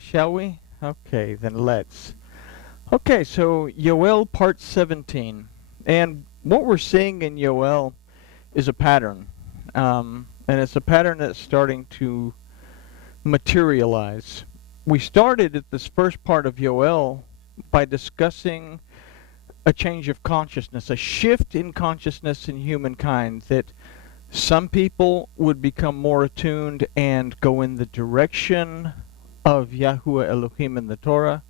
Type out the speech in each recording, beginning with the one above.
Shall we? Okay, then let's. Okay, so Yoel part 17. And what we're seeing in Yoel is a pattern. And it's a pattern that's starting to materialize. We started at this first part of Yoel by discussing a change of consciousness, a shift in consciousness in humankind, that some people would become more attuned and go in the direction of Yahuwah Elohim in the Torah,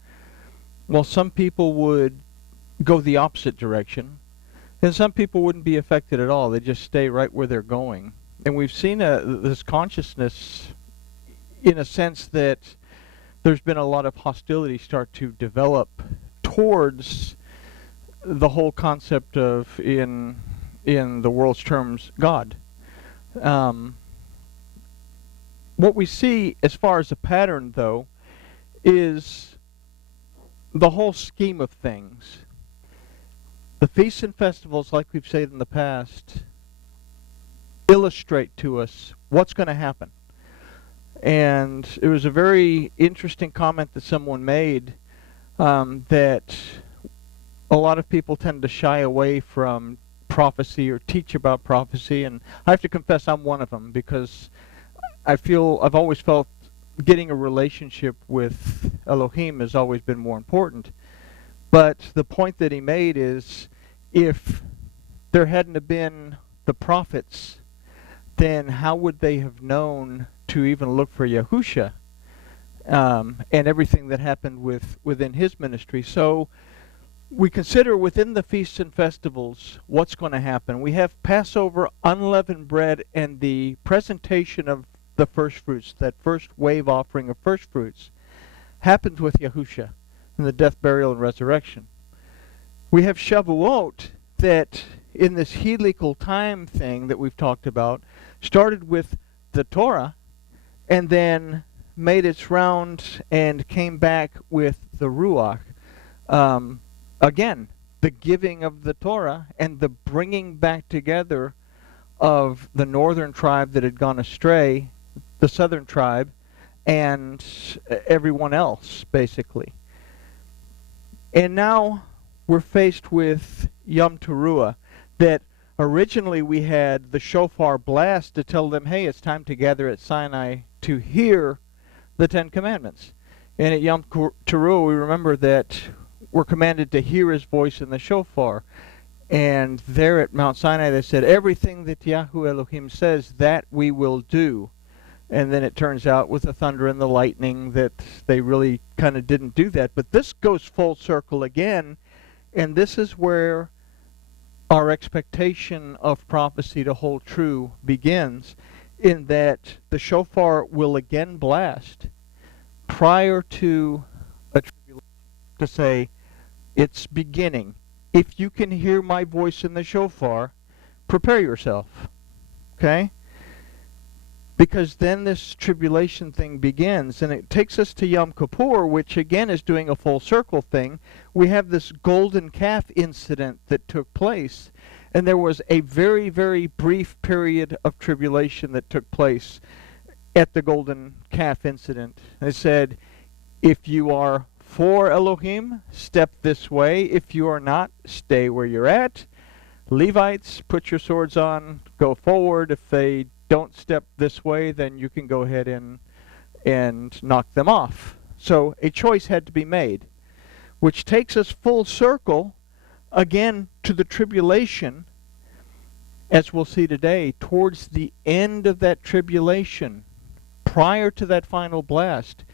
while some people would go the opposite direction, and some people wouldn't be affected at all. They just stay right where they're going. And we've seen this consciousness in a sense that there's been a lot of hostility start to develop towards the whole concept of, in the world's terms, God. What we see as far as a pattern, though, is the whole scheme of things. The feasts and festivals, like we've said in the past, illustrate to us what's going to happen. And it was a very interesting comment that someone made, that a lot of people tend to shy away from prophecy or teach about prophecy, and I have to confess I'm one of them, because I've always felt getting a relationship with Elohim has always been more important. But the point that he made is, if there hadn't have been the prophets, then how would they have known to even look for Yahusha and everything that happened within his ministry? So we consider within the feasts and festivals what's going to happen. We have Passover, unleavened bread, and the presentation of the first fruits, that first wave offering of first fruits, happens with Yahusha in the death, burial, and resurrection. We have Shavuot, that in this helical time thing that we've talked about, started with the Torah and then made its round and came back with the Ruach. Again, the giving of the Torah and the bringing back together of the northern tribe that had gone astray, the southern tribe, and everyone else, basically. And now we're faced with Yom Teruah, that originally we had the shofar blast to tell them, hey, it's time to gather at Sinai to hear the Ten Commandments. And at Yom Teruah, we remember that we're commanded to hear his voice in the shofar. And there at Mount Sinai, they said, everything that Yahuwah Elohim says, that we will do. And then it turns out with the thunder and the lightning that they really kind of didn't do that. But this goes full circle again, and this is where our expectation of prophecy to hold true begins, in that the shofar will again blast prior to a tribulation, to say, it's beginning. If you can hear my voice in the shofar, prepare yourself. Okay? Because then this tribulation thing begins, and it takes us to Yom Kippur, which again is doing a full circle thing. We have this golden calf incident that took place, and there was a very, very brief period of tribulation that took place at the golden calf incident. It said, if you are for Elohim, step this way. If you are not, stay where you're at. Levites, put your swords on, go forward. If they don't step this way, then you can go ahead and knock them off. So a choice had to be made, which takes us full circle again to the tribulation, as we'll see today. Towards the end of that tribulation, prior to that final blast,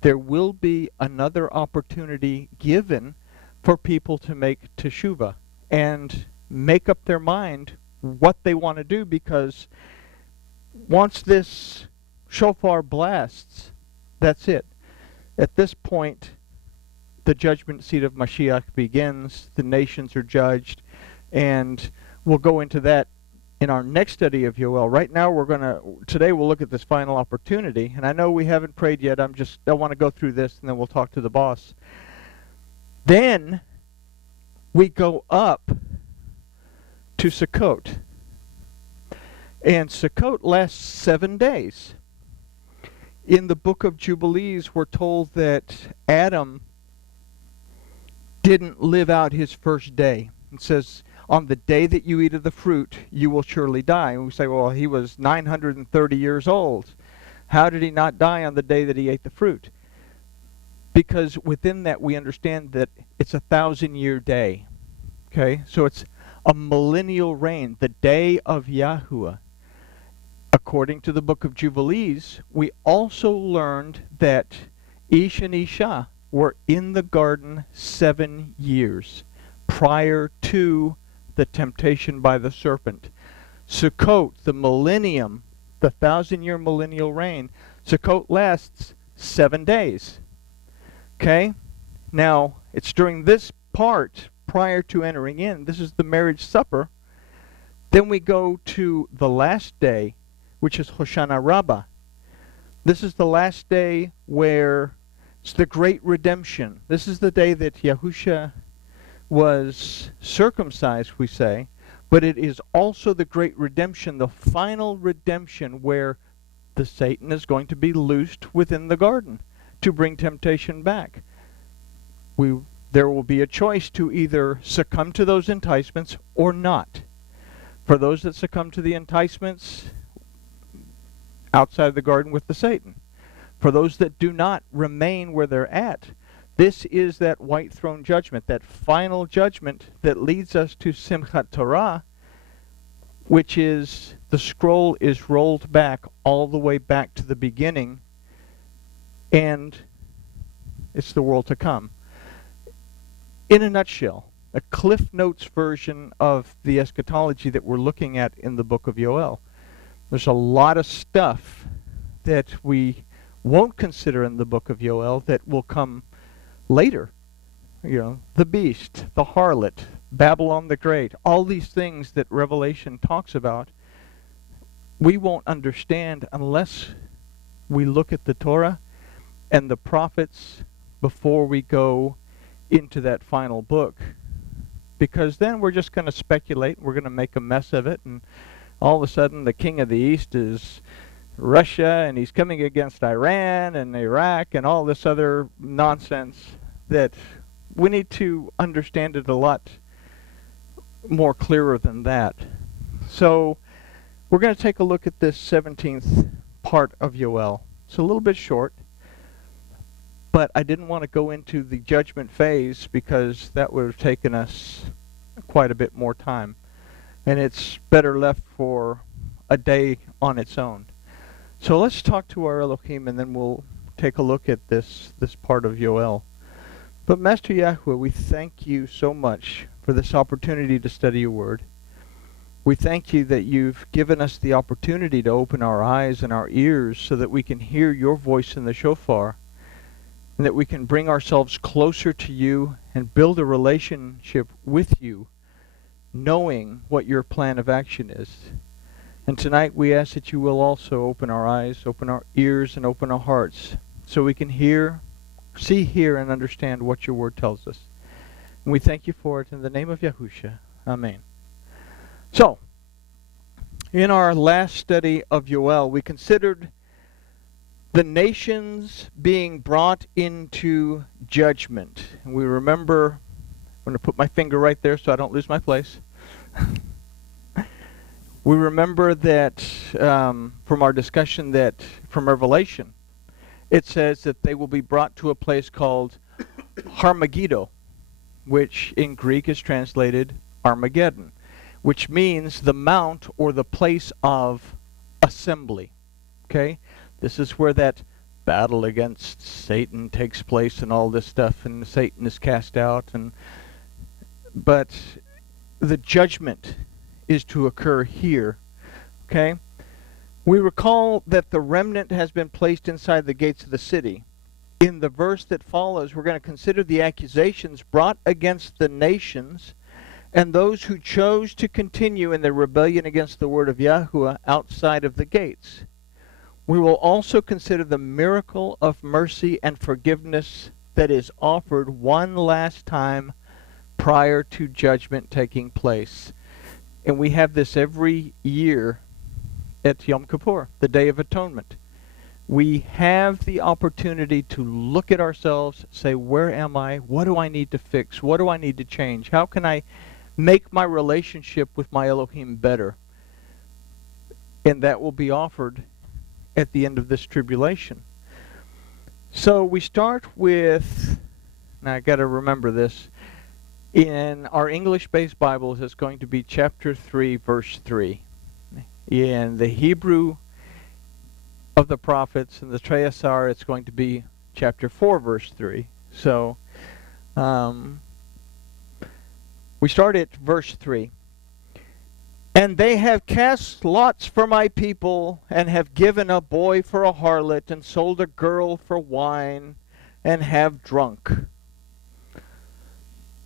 there will be another opportunity given for people to make teshuvah and make up their mind what they want to do, because once this shofar blasts, that's it. At this point, the judgment seat of Mashiach begins. The nations are judged, and we'll go into that in our next study of Yoel. Right now, today we'll look at this final opportunity, and I know we haven't prayed yet. I want to go through this, and then we'll talk to the boss. Then we go up to Sukkot. And Sukkot lasts 7 days. In the book of Jubilees, we're told that Adam didn't live out his first day. It says, on the day that you eat of the fruit, you will surely die. And we say, well, he was 930 years old. How did he not die on the day that he ate the fruit? Because within that we understand that it's a 1,000-year day. Okay? So it's a millennial reign, the day of Yahuwah. According to the book of Jubilees, we also learned that Ish and Isha were in the garden 7 years prior to the temptation by the serpent. Sukkot, the millennium, the 1,000-year millennial reign, Sukkot lasts 7 days. Okay? Now, it's during this part, prior to entering in, this is the marriage supper. Then we go to the last day, which is Hoshana Rabbah. This is the last day where it's the great redemption. This is the day that Yahusha was circumcised, we say, but it is also the great redemption, the final redemption where the Satan is going to be loosed within the garden to bring temptation back. There will be a choice to either succumb to those enticements or not. For those that succumb to the enticements, outside the garden with the Satan. For those that do not, remain where they're at. This is that white throne judgment, that final judgment that leads us to Simchat Torah, which is the scroll is rolled back all the way back to the beginning, and it's the world to come. In a nutshell, a Cliff Notes version of the eschatology that we're looking at in the book of Yoel. There's a lot of stuff that we won't consider in the book of Yoel that will come later. You know, the beast, the harlot, Babylon the Great, all these things that Revelation talks about, we won't understand unless we look at the Torah and the prophets before we go into that final book. Because then we're just going to speculate, we're going to make a mess of it, and all of a sudden the king of the east is Russia, and he's coming against Iran and Iraq and all this other nonsense that we need to understand it a lot more clearer than that. So we're going to take a look at this 17th part of Yoel. It's a little bit short, but I didn't want to go into the judgment phase because that would have taken us quite a bit more time. And it's better left for a day on its own. So let's talk to our Elohim, and then we'll take a look at this part of Yoel. But Master Yahuwah, we thank you so much for this opportunity to study your word. We thank you that you've given us the opportunity to open our eyes and our ears so that we can hear your voice in the shofar, and that we can bring ourselves closer to you and build a relationship with you, knowing what your plan of action is. And tonight we ask that you will also open our eyes, open our ears, and open our hearts so we can see, hear, and understand what your word tells us. And we thank you for it in the name of Yahusha. Amen. So, in our last study of Yoel, we considered the nations being brought into judgment. And we remember, I'm going to put my finger right there so I don't lose my place. We remember that from our discussion that from Revelation, it says that they will be brought to a place called Harmageddo, which in Greek is translated Armageddon, which means the mount or the place of assembly. Okay? This is where that battle against Satan takes place and all this stuff, and Satan is cast out. But the judgment is to occur here. Okay? We recall that the remnant has been placed inside the gates of the city. In the verse that follows, we're going to consider the accusations brought against the nations and those who chose to continue in their rebellion against the word of Yahuwah outside of the gates. We will also consider the miracle of mercy and forgiveness that is offered one last time prior to judgment taking place. And we have this every year at Yom Kippur, the Day of Atonement, we have the opportunity to look at ourselves, say, where am I? What do I need to fix? What do I need to change? How can I make my relationship with my Elohim better? And that will be offered at the end of this tribulation. So we start with, now I got to remember this, in our English-based Bibles it's going to be chapter 3, verse 3. In the Hebrew of the prophets and the Treyasar, it's going to be chapter 4, verse 3. So we start at verse 3. And they have cast lots for my people, and have given a boy for a harlot, and sold a girl for wine, and have drunk.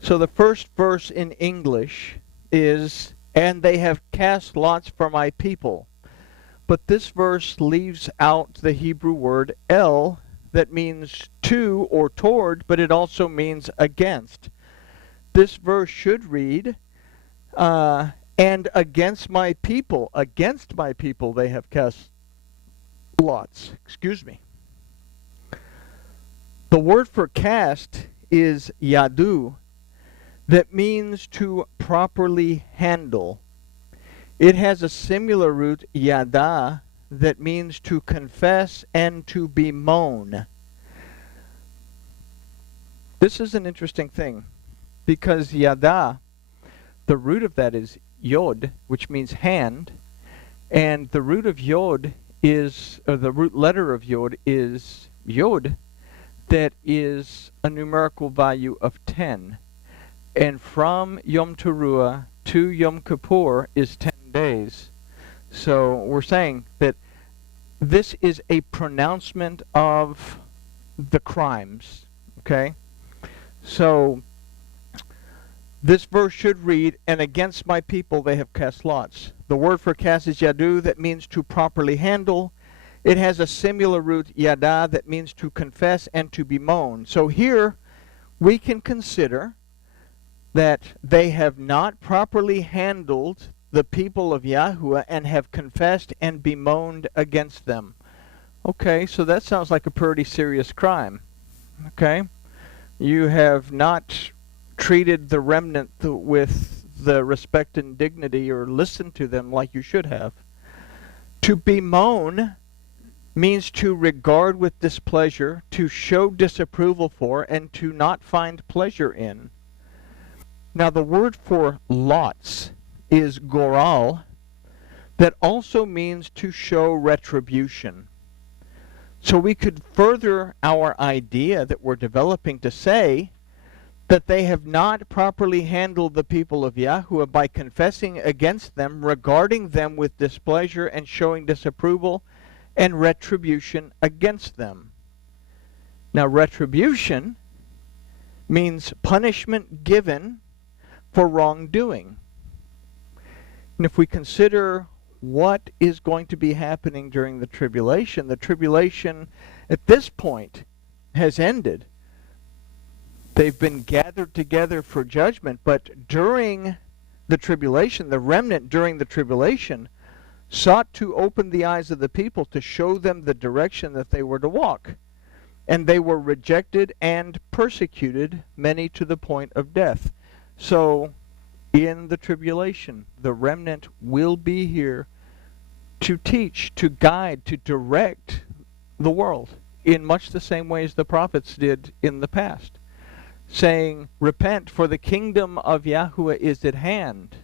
So the first verse in English is, and they have cast lots for my people. But this verse leaves out the Hebrew word el, that means to or toward, but it also means against. This verse should read, and against my people they have cast lots. Excuse me. The word for cast is yadu, that means to properly handle. It has a similar root, yada, that means to confess and to bemoan. This is an interesting thing, because yada, the root of that is yod, which means hand, and the root of yod is, or the root letter of yod is yod, that is a numerical value of 10. And from Yom Teruah to Yom Kippur is 10 days. So we're saying that this is a pronouncement of the crimes. Okay? So this verse should read, and against my people they have cast lots. The word for cast is yadu, that means to properly handle. It has a similar root, yada, that means to confess and to bemoan. So here we can consider that they have not properly handled the people of Yahuwah and have confessed and bemoaned against them. Okay, so that sounds like a pretty serious crime. Okay? You have not treated the remnant with the respect and dignity, or listened to them like you should have. To bemoan means to regard with displeasure, to show disapproval for, and to not find pleasure in. Now the word for lots is goral, that also means to show retribution. So we could further our idea that we're developing to say that they have not properly handled the people of Yahuwah by confessing against them, regarding them with displeasure, and showing disapproval and retribution against them. Now retribution means punishment given for wrongdoing. And if we consider what is going to be happening during the tribulation at this point has ended. They've been gathered together for judgment, but during the tribulation, the remnant during the tribulation sought to open the eyes of the people to show them the direction that they were to walk. And they were rejected and persecuted, many to the point of death. So in the tribulation, the remnant will be here to teach, to guide, to direct the world in much the same way as the prophets did in the past, saying, repent, for the kingdom of Yahuwah is at hand.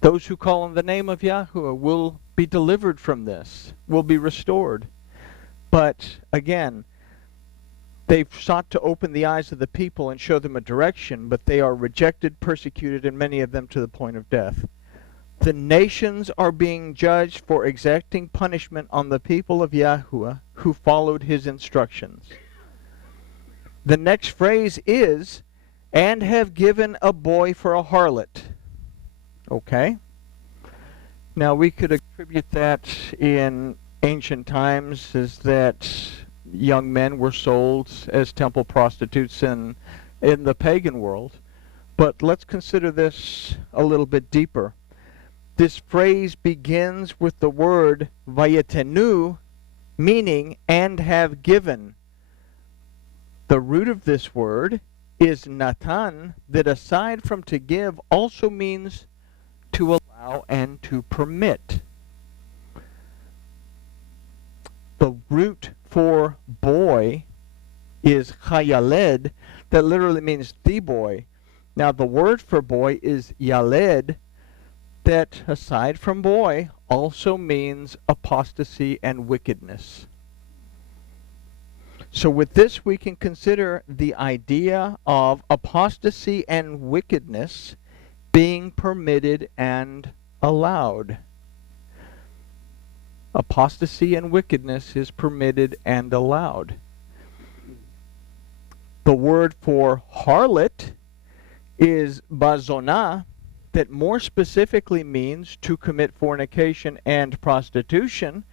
Those who call on the name of Yahuwah will be delivered from this, will be restored. But again, they've sought to open the eyes of the people and show them a direction, but they are rejected, persecuted, and many of them to the point of death. The nations are being judged for exacting punishment on the people of Yahuwah who followed his instructions. The next phrase is, and have given a boy for a harlot. Okay? Now we could attribute that in ancient times as that young men were sold as temple prostitutes in the pagan world. But let's consider this a little bit deeper. This phrase begins with the word vayetenu, meaning and have given. The root of this word is natan, that aside from to give also means to allow and to permit. The root for boy is chayaled, that literally means the boy. Now the word for boy is yaled, that aside from boy also means apostasy and wickedness. So with this we can consider the idea of apostasy and wickedness being permitted and allowed. Apostasy and wickedness is permitted and allowed. The word for harlot is bazonah, that more specifically means to commit fornication and prostitution,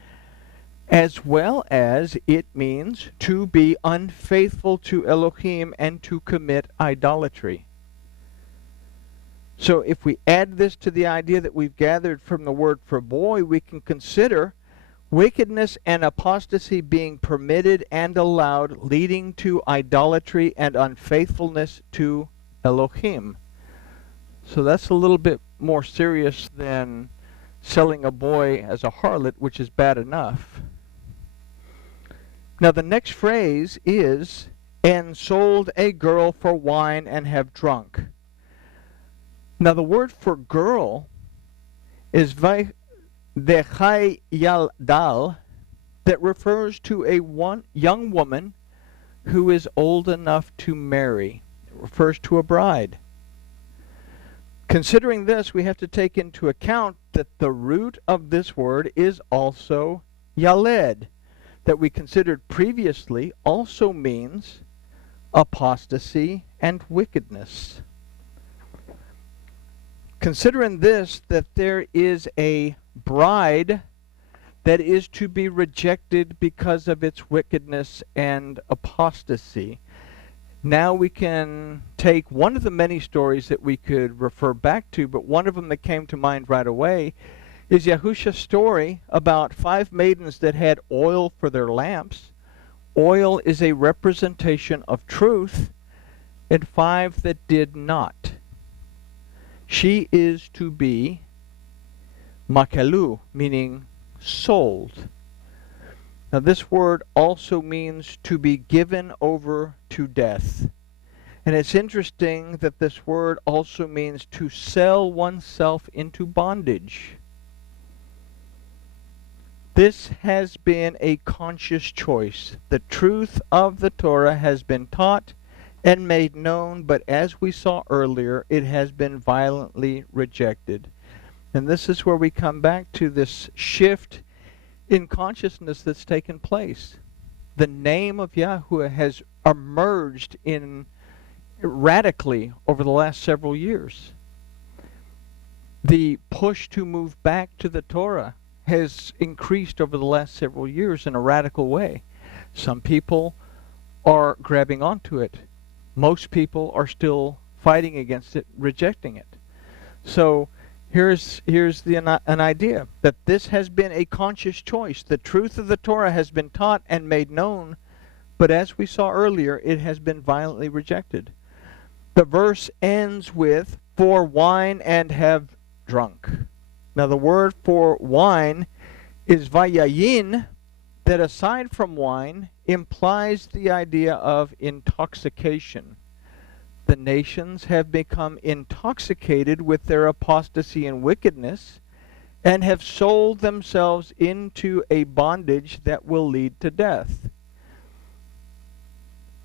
as well as it means to be unfaithful to Elohim and to commit idolatry. So if we add this to the idea that we've gathered from the word for boy, we can consider wickedness and apostasy being permitted and allowed, leading to idolatry and unfaithfulness to Elohim. So that's a little bit more serious than selling a boy as a harlot, which is bad enough. Now the next phrase is, and sold a girl for wine and have drunk. Now the word for girl is v'chai yaldal, that refers to a young woman who is old enough to marry. It refers to a bride. Considering this, we have to take into account that the root of this word is also yaled, that we considered previously also means apostasy and wickedness. Considering this, that there is a bride that is to be rejected because of its wickedness and apostasy, now we can take one of the many stories that we could refer back to, but one of them that came to mind right away is Yahusha's story about 5 maidens that had oil for their lamps. Oil is a representation of truth, and 5 that did not. She is to be makelu, meaning sold. Now this word also means to be given over to death. And it's interesting that this word also means to sell oneself into bondage. This has been a conscious choice. The truth of the Torah has been taught and made known, but as we saw earlier, it has been violently rejected. And this is where we come back to this shift in consciousness that's taken place. The name of Yahuwah has emerged radically over the last several years. The push to move back to the Torah has increased over the last several years in a radical way. Some people are grabbing onto it. Most people are still fighting against it, rejecting it. So here's an idea that this has been a conscious choice. The truth of the Torah has been taught and made known, but as we saw earlier, it has been violently rejected. The verse ends with, for wine and have drunk. Now the word for wine is vayayin, that aside from wine implies the idea of intoxication. The nations have become intoxicated with their apostasy and wickedness and have sold themselves into a bondage that will lead to death.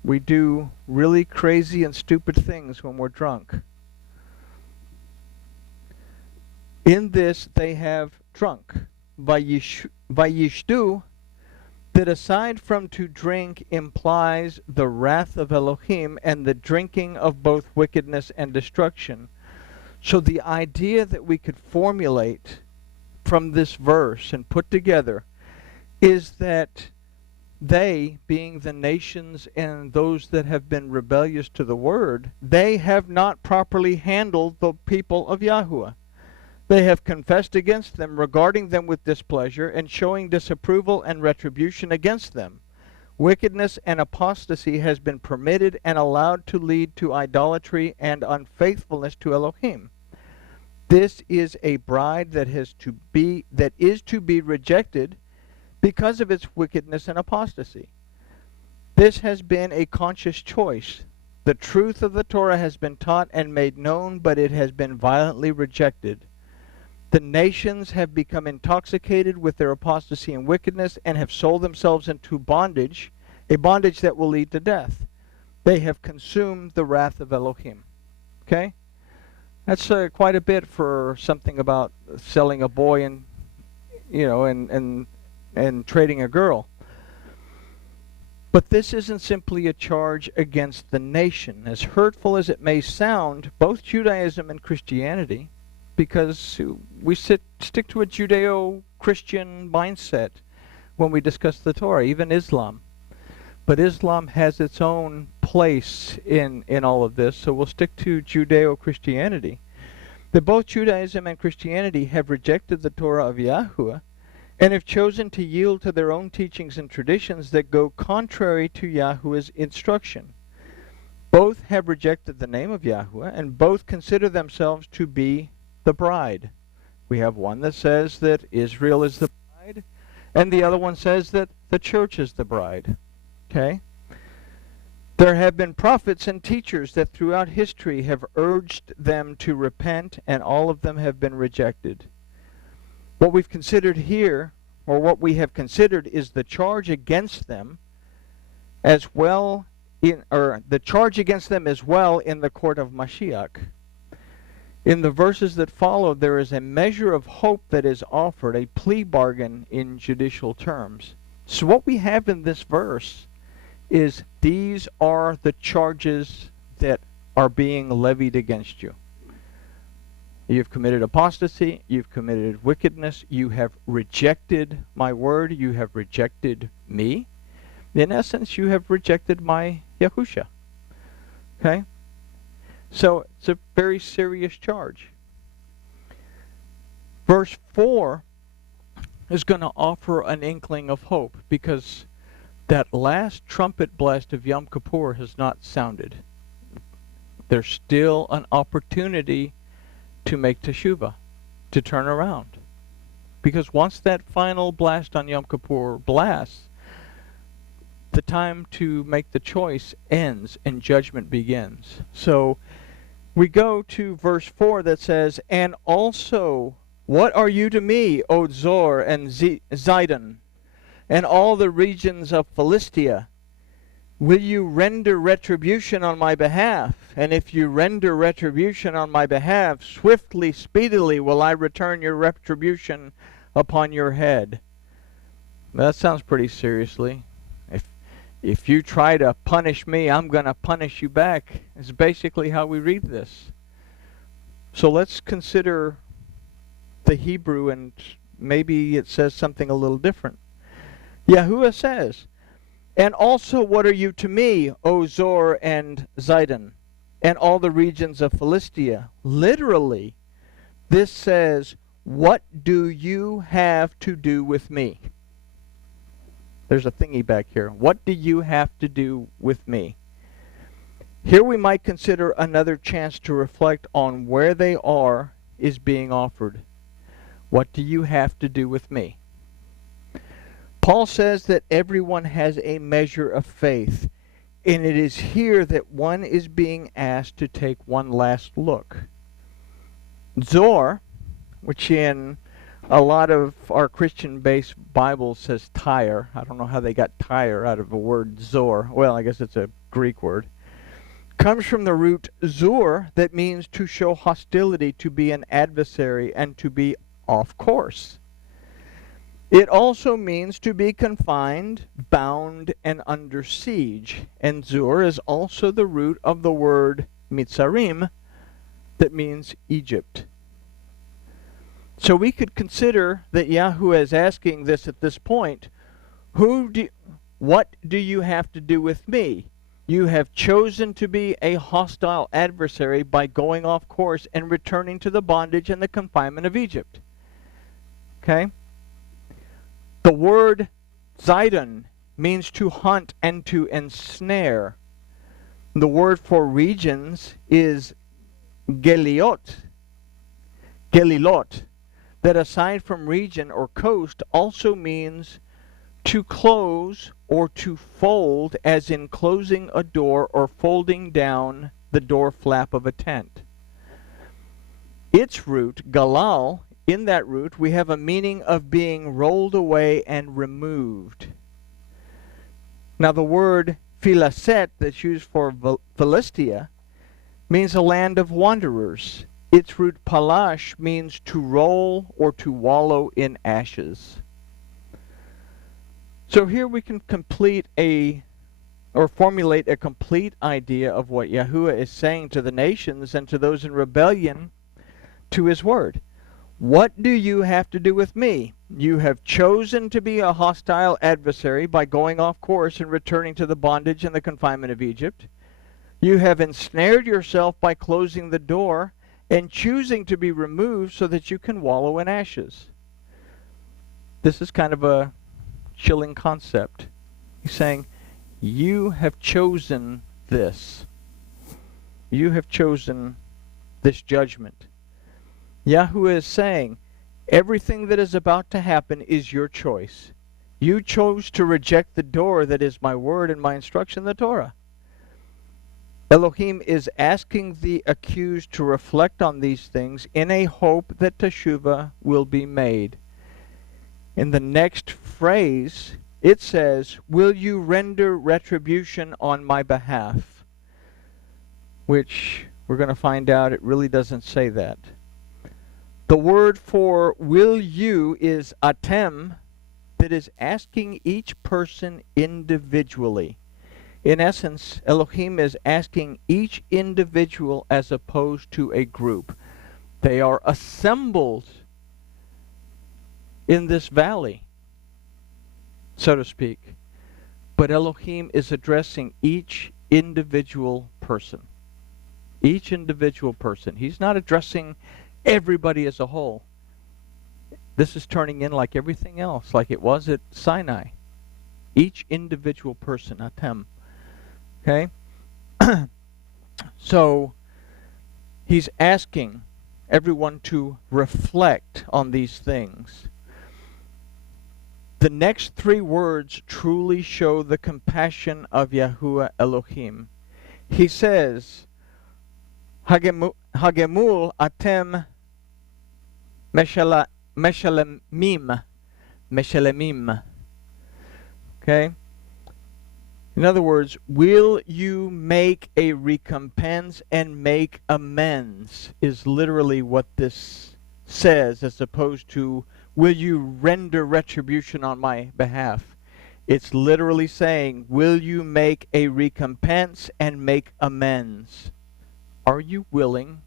We do really crazy and stupid things when we're drunk. In this they have drunk. Vayishtu, that aside from to drink implies the wrath of Elohim and the drinking of both wickedness and destruction. So the idea that we could formulate from this verse and put together is that they, being the nations and those that have been rebellious to the word, they have not properly handled the people of Yahuwah. They have confessed against them, regarding them with displeasure, and showing disapproval and retribution against them. Wickedness and apostasy has been permitted and allowed to lead to idolatry and unfaithfulness to Elohim. This is a bride that is to be rejected because of its wickedness and apostasy. This has been a conscious choice. The truth of the Torah has been taught and made known, but it has been violently rejected. The nations have become intoxicated with their apostasy and wickedness and have sold themselves into bondage, a bondage that will lead to death. They have consumed the wrath of Elohim. Okay? That's quite a bit for something about selling a boy and, and trading a girl. But this isn't simply a charge against the nation. As hurtful as it may sound, both Judaism and Christianity, because we stick to a Judeo-Christian mindset when we discuss the Torah, even Islam. But Islam has its own place in all of this, so we'll stick to Judeo-Christianity. That both Judaism and Christianity have rejected the Torah of Yahuwah and have chosen to yield to their own teachings and traditions that go contrary to Yahuwah's instruction. Both have rejected the name of Yahuwah, and both consider themselves to be the bride. We have one that says that Israel is the bride, and the other one says that the church is the bride. Okay? There have been prophets and teachers that throughout history have urged them to repent, and all of them have been rejected. What we've considered here, or what we have considered, is the charge against them as well the charge against them as well in the court of Mashiach. In the verses that follow, there is a measure of hope that is offered, a plea bargain in judicial terms. So what we have in this verse is these are the charges that are being levied against you. You've committed apostasy, you've committed wickedness, you have rejected my word, you have rejected me. In essence, you have rejected my Yahusha. Okay? So it's a very serious charge. Verse 4 is going to offer an inkling of hope, because that last trumpet blast of Yom Kippur has not sounded. There's still an opportunity to make teshuvah, to turn around. Because once that final blast on Yom Kippur blasts, the time to make the choice ends and judgment begins. So we go to verse 4 that says, "And also, what are you to me, O Zor and Zidon, and all the regions of Philistia? Will you render retribution on my behalf? And if you render retribution on my behalf, swiftly, speedily will I return your retribution upon your head." That sounds pretty seriously. If you try to punish me, I'm going to punish you back. Is basically how we read this. So let's consider the Hebrew, and maybe it says something a little different. Yahuwah says, "And also what are you to me, O Zor and Zidon, and all the regions of Philistia?" Literally, this says, what do you have to do with me? There's a thingy back here. What do you have to do with me? Here we might consider another chance to reflect on where they are is being offered. What do you have to do with me? Paul says that everyone has a measure of faith, and it is here that one is being asked to take one last look. Zor, which in a lot of our Christian-based Bibles says Tyre. I don't know how they got Tyre out of the word Zor. Well, I guess it's a Greek word. Comes from the root zur, that means to show hostility, to be an adversary, and to be off course. It also means to be confined, bound, and under siege. And zur is also the root of the word Mitzarim, that means Egypt. So we could consider that Yahuwah is asking this at this point. What do you have to do with me? You have chosen to be a hostile adversary by going off course and returning to the bondage and the confinement of Egypt. Okay? The word Zidon means to hunt and to ensnare. The word for regions is Gelilot, that aside from region or coast also means to close or to fold, as in closing a door or folding down the door flap of a tent. Its root, galal, in that root we have a meaning of being rolled away and removed. Now the word Philaset that's used for Philistia means a land of wanderers. Its root palash means to roll or to wallow in ashes. So here we can formulate a complete idea of what Yahuwah is saying to the nations and to those in rebellion to his word. What do you have to do with me? You have chosen to be a hostile adversary by going off course and returning to the bondage and the confinement of Egypt. You have ensnared yourself by closing the door and choosing to be removed so that you can wallow in ashes. This is kind of a chilling concept. He's saying, you have chosen this. You have chosen this judgment. Yahuwah is saying, everything that is about to happen is your choice. You chose to reject the door that is my word and my instruction, the Torah. Elohim is asking the accused to reflect on these things in a hope that teshuvah will be made. In the next phrase, it says, will you render retribution on my behalf? Which we're going to find out it really doesn't say that. The word for will you is atem, that is asking each person individually. In essence, Elohim is asking each individual as opposed to a group. They are assembled in this valley, so to speak. But Elohim is addressing each individual person. Each individual person. He's not addressing everybody as a whole. This is turning in like everything else, like it was at Sinai. Each individual person, atem. Okay? So, he's asking everyone to reflect on these things. The next three words truly show the compassion of Yahuwah Elohim. He says, Hagemul atem meshalemim. Okay? In other words, will you make a recompense and make amends is literally what this says, as opposed to will you render retribution on my behalf. It's literally saying, will you make a recompense and make amends? Are you willing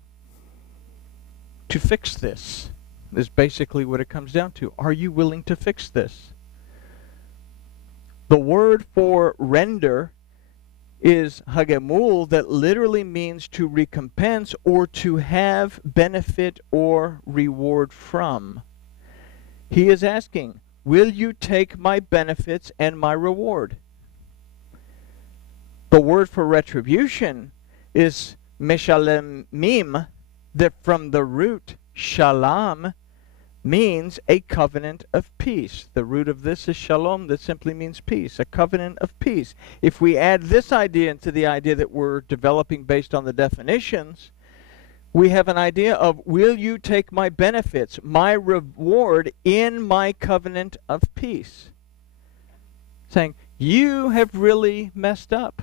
to fix this? Is basically what it comes down to. Are you willing to fix this? The word for render is hagemul, that literally means to recompense or to have benefit or reward from. He is asking, will you take my benefits and my reward? The word for retribution is meshalemim, that from the root shalom means a covenant of peace. The root of this is shalom, that simply means peace, a covenant of peace. If we add this idea into the idea that we're developing based on the definitions, we have an idea of, will you take my benefits, my reward in my covenant of peace? Saying, you have really messed up.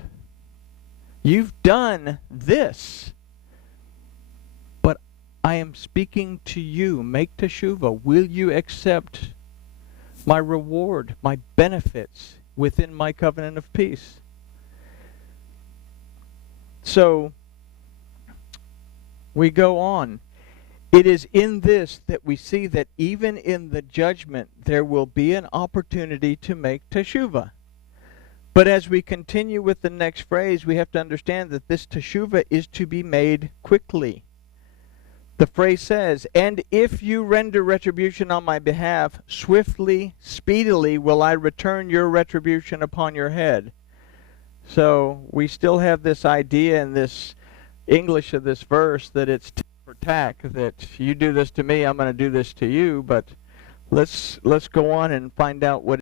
You've done this. But I am speaking to you. Make teshuvah. Will you accept my reward, my benefits within my covenant of peace? So, we go on. It is in this that we see that even in the judgment there will be an opportunity to make teshuvah. But as we continue with the next phrase, we have to understand that this teshuvah is to be made quickly. The phrase says, "And if you render retribution on my behalf, swiftly, speedily will I return your retribution upon your head." So we still have this idea in this English of this verse that it's tick for tack, that you do this to me, I'm going to do this to you. But let's go on and find out what